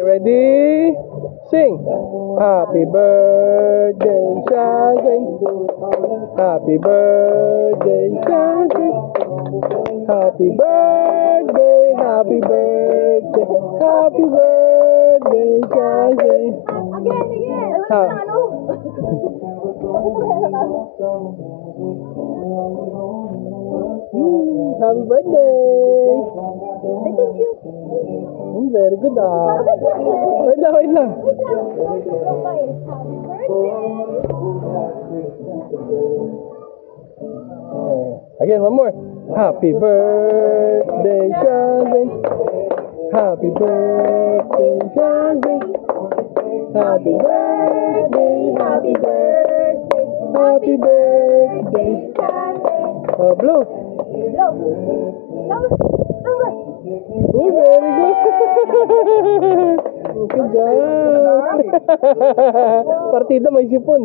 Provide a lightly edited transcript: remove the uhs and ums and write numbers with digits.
Ready? Sing! Happy birthday, Shazzy! Happy birthday, Shazzy! Happy birthday, happy birthday, happy birthday, Shazzy! Again! Ha. Happy birthday! Ay, thank you. Very good Wait lang, wait lang. Again, one more. Happy birthday, Shazzy. Happy birthday, Shazzy. Happy birthday, happy birthday, happy birthday. Blow. Oh, very good. Good job. Partida may sipon.